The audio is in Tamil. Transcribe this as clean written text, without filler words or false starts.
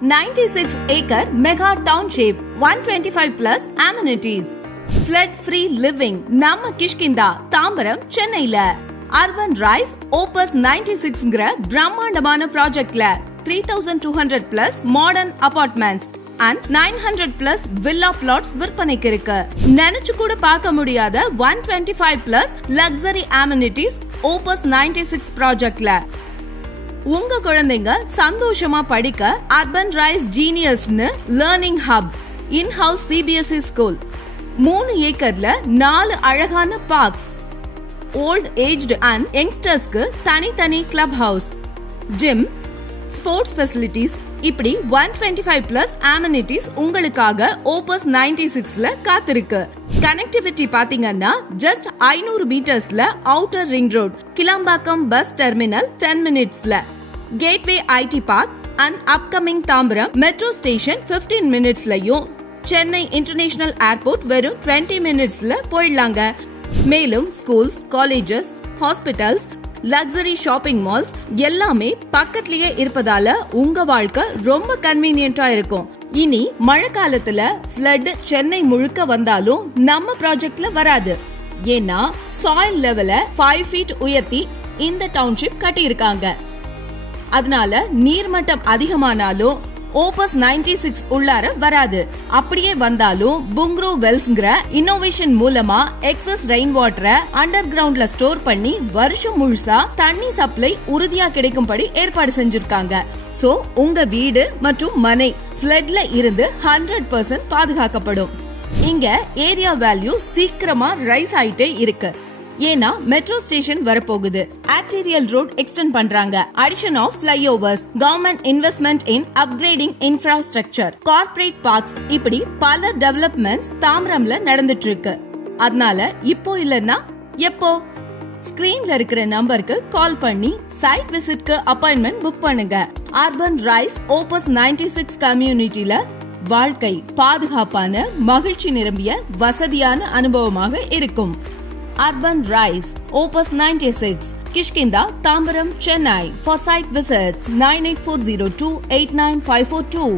96-acre mega township, 125 plus amenities. Flood free living. நம்ம கிஷ்கிந்தா, தாம்பரம், சென்னையில. Urban Rise Opus 96ங்கற பிரம்மாண்டமான ப்ராஜெக்ட்ல 3200 plus modern apartments and 900 plus villa plots விற்பனைக்கு இருக்கு. நினைச்சு கூட பார்க்க முடியாத 125 plus luxury amenities Opus 96 ப்ராஜெக்ட்ல. உங்க குழந்தைங்க சந்தோஷமா படிக்க Urban Rise Geniusனு learning hub, in house CBSE school, 3 ஏக்கர்ல 4 அழகான பார்க்ஸ், ஓல்ட் ஏஜ்ட் அண்ட் யங்ஸ்டர்ஸ்க்கு தனித்தனி club house, gym, sports facilities, இப்படி 125 பிளஸ் amenities உங்களுக்காக Opus 96ல காத்திருக்கு. கனெக்டிவிட்டி பாத்தீங்கன்னா ஜஸ்ட் 500 மீட்டர்ஸ்ல outer ring road, Kilambakkam bus terminal 10 மினிட்ஸ்ல, gateway IT park and upcoming Tambaram metro station 15 மினிட்ஸ்லயும், சென்னை இன்டர்நேஷனல் ஏர்போர்ட் வெறும் 20 மினிட்ஸ்ல போயிடலாங்க. மேலும் schools, colleges, hospitals, luxury shopping malls எல்லாமே பக்கத்திலேயே இருப்பதால உங்க வாழ்க்கை ரொம்ப கன்வீனியன்ட்டா இருக்கும். இனி மழை காலத்துல ஃப்ளட் சென்னை முழுக்க வந்தாலும் நம்ம ப்ராஜெக்ட்ல வராது. ஏன்னா சாயில் லெவல 5 feet உயர்த்தி இந்த டவுன்ஷிப் கட்டி இருக்காங்க. அதனால நீர்மட்டம் அதிகமானாலும் Opus 96 உள்ளார வராது. அப்படியே வந்தாலும் புங்க்ரோ வெல்ஸ்ங்கற இன்னோவேஷன் மூலமா எக்ஸஸ் ரெயின் வாட்டரை அண்டர் கிரவுண்ட்ல ஸ்டோர் பண்ணி வருஷம் முழுசா தண்ணி சப்ளை உறுதியா கிடைக்கும்படி ஏற்பாடு செஞ்சிருக்காங்க. சோ உங்க வீடு மற்றும் மனை ஃப்ளட்ல இருந்து 100% பாதுகாக்கப்படும். இங்க ஏரியா வேல்யூ சீக்கிரமா ரைஸ் ஆயிட்டே இருக்கு. ஏன்னா மெட்ரோ ஸ்டேஷன் வரப்போகுது, ஆர்டீரியல் ரோட் எக்ஸ்டெண்ட் பண்றாங்க, addition of flyovers, government investment in upgrading infrastructure, corporate parks, இப்படி பல டெவலப்மெண்ட்ஸ் தாம்பரம்ல நடந்துட்டு இருக்கு. அதனால இப்போ இல்லன்னா எப்போ? ஸ்கிரீன்ல இருக்கிற நம்பருக்கு கால் பண்ணி சைட் விசிட்க்கு அப்பாயின்மெண்ட் புக் பண்ணுங்க. அர்பன் ரைஸ் Opus 96 கம்யூனிட்டில வாழ்க்கை பாதுகாப்பான, மகிழ்ச்சி நிரம்பிய, வசதியான அனுபவமாக இருக்கும். Urban Rise Opus 96, Kishkinda, Tambaram, Chennai. For site visits 98402 89542.